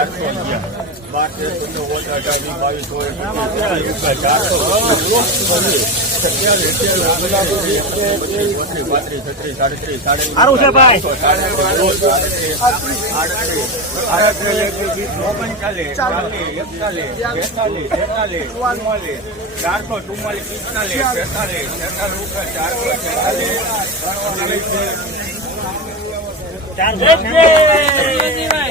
ચારસો અગિયાર બાર તેર ચૌદ પંદર સોળ અઢાર વીસ બાવીસ ચારસો સત્યાવીસ અઠ્યાવીસ ઓગણત્રીસ બત્રીસ પાંત્રીસ છત્રીસ સાડત્રીસ સાડત્રીસ સારું છે ભાઈ. ચારસો ચુમ્માલીસ પિસ્તાલીસ તેતાલીસ તેતાલીસ રૂપિયા ચારસો તેતાલીસ સારું છે સાહેબ એક બે ટીવાર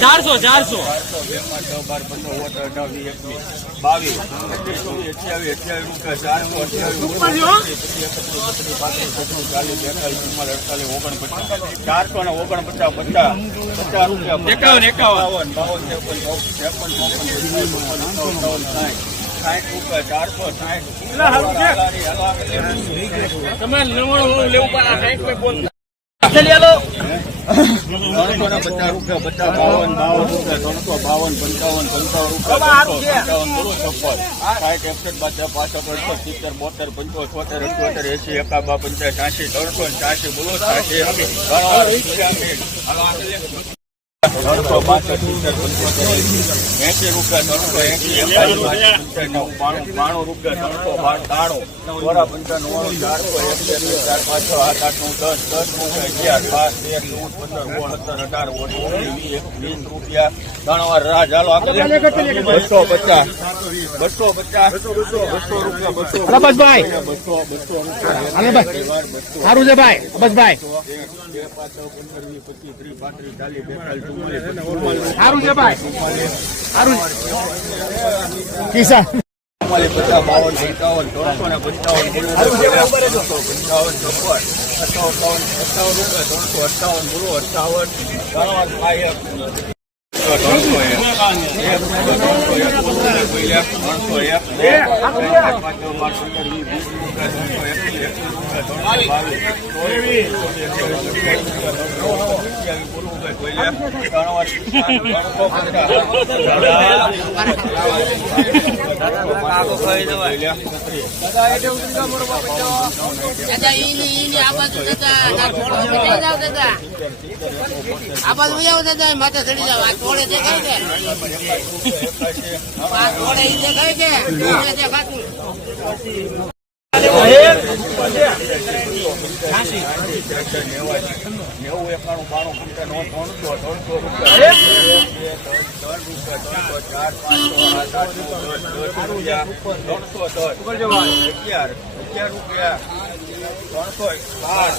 ચારસો ચારસો બાવીસ અઠ્યાવીસ અઠ્યાવીસ ચારસો ચારસો ને ઓગણપચાસ પચાસ પચાસ રૂપિયા એકાવન, એકાવન. બાવન ત્રેપન ત્રેપન ચોપન તમે લેવું પણ આ સાઈડ પર બોલ ત્રણસો ને પચાસ રૂપિયા પચાસ બાવન બાવન રૂપિયા ત્રણસો બાવન પંચાવન પંચાવન રૂપિયા છપ્પન. સાઠ એકસઠ બાદ પાસઠ અડસઠ સિત્તેર બોતેર પંચોતેર અઠ્યોતેર એસી પંચાયત છ્યાસી ત્રણસો છ્યાસી બોલો ત્રણસો રૂપિયા રૂપિયા આઠ આઠ નવ દસ દસ રૂપિયા અગિયાર પાંચ એક સત્તર અઢાર ઓગણીસ વીસ રૂપિયા ત્રણ વાર રાહ ચાલો બસો પચાસ બસો પચાસ બસો રૂપિયા બસો બસો બસો ભાઈ. સારું છે ભાઈ બસભાઈ સારું છે ભાઈ સારું કિસા પચાસ બાવન પંચાવન ત્રણસો ને પંચાવન ત્રણસો પંચાવન છપ્પન અઠાવન અઠાવન રૂપિયા ત્રણસો અઠાવન બોલો અઠાવન ત્રણ ત્રણસો એક ત્રણસો એક ત્રણસો એક ત્રણસો ભાઈ પહેલા દાદા માથે ચડી જાવ આ તોડે દેખાય છે આ ઈ દેખાય દેખાતું નેવું એકાણું બાણું પંચાણું ત્રણસો ત્રણસો રૂપિયા ત્રણ ત્રણસો આઠ દસ અગિયાર અગિયાર રૂપિયા ત્રણસો બાર.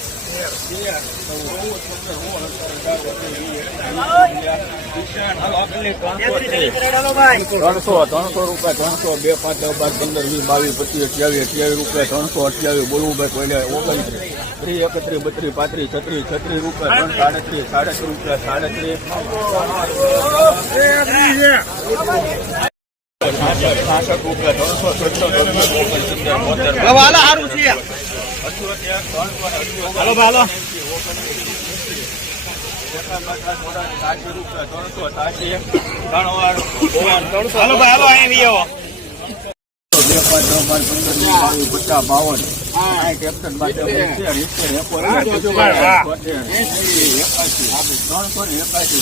ત્રણસો. ત્રણસો રૂપિયા ત્રણસો બે પાંચ બાર પંદર વીસ બાવીસ પચીસ અઠ્યાવીસ અઠ્યાવીસ રૂપિયા ત્રણસો અઠ્યાવીસ બોલવું ભાઈ કોઈને ઓગણત્રીસ ત્રીસ એકત્રીસ બત્રીસ પાંત્રીસ છત્રીસ છત્રીસ રૂપિયા ત્રણ સાડત્રીસ સાડત્રીસ રૂપિયા સાડત્રીસ છાસઠ રૂપિયા ત્રણસો સત્તર ત્રણસો બોતેર હાલો છે હાલો હાલો. હાલો ભાઈ હાલો અહીં આવો. પચાસ બાવન એંસી એકાસી ત્રણસો ને એકાસી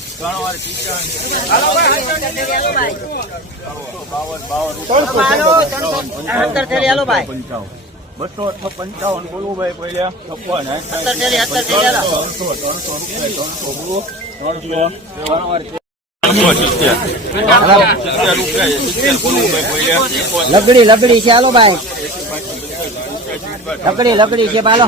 ત્રણસો બાવીસ બાવીસ નાણાવાર પિરામિડ આના ત્રણસો બાવીસ કરોડ પિરામિડ સારું છે આપો ભાઈ ત્રણસો ત્રણસો રૂપિયા એક બે અઢી વાર ત્રણસો એ સારું છે ભાઈ ત્રણસો રૂપિયા ત્રણ વાર કિચન બાવન બાવન સત્તર થેલી હાલો ભાઈ. પંચાવન બોલવું ભાઈ પહેલા છપ્પન લગડી લગડી છે હાલો ભાઈ લકડી લકડી છે, બાલો.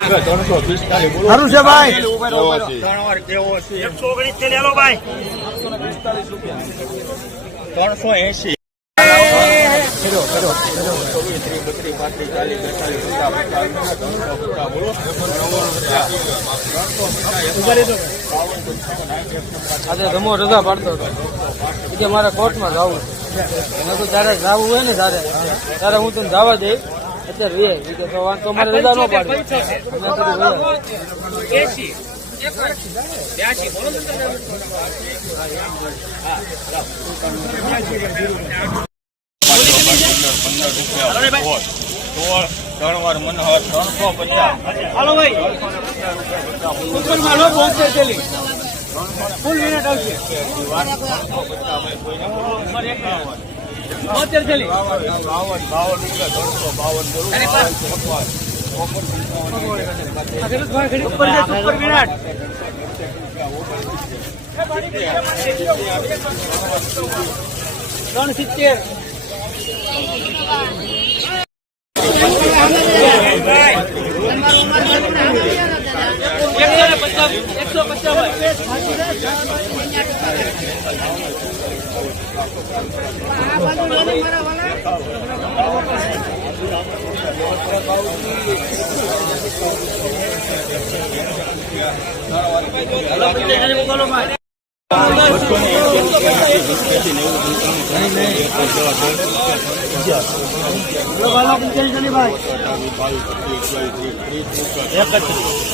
ત્રણસો પિસ્તાલીસ સારું છે ભાઈ. ત્રણ વાર કેવો છે એકસો ઓગણીસ ભાઈ. ત્રણસો એસી આજે રમો રજા પાડતો હતો. કે મારે કોર્ટમાં જવું મેં તો તારે જવું હોય ને તારે. તારે હું તને જવા દઈ અત્યારે રે કે તો વાંધો મારે રજા ન પાડે ત્રણ વાર મનહર ત્રણસો પચાસ હાલો ભાઈ ફૂલ બાવન બાવન રૂપિયા ત્રણસો બાવન ત્રણ સિત્તેર Kalau kita cari muka lu, Pak. એકત્રીસ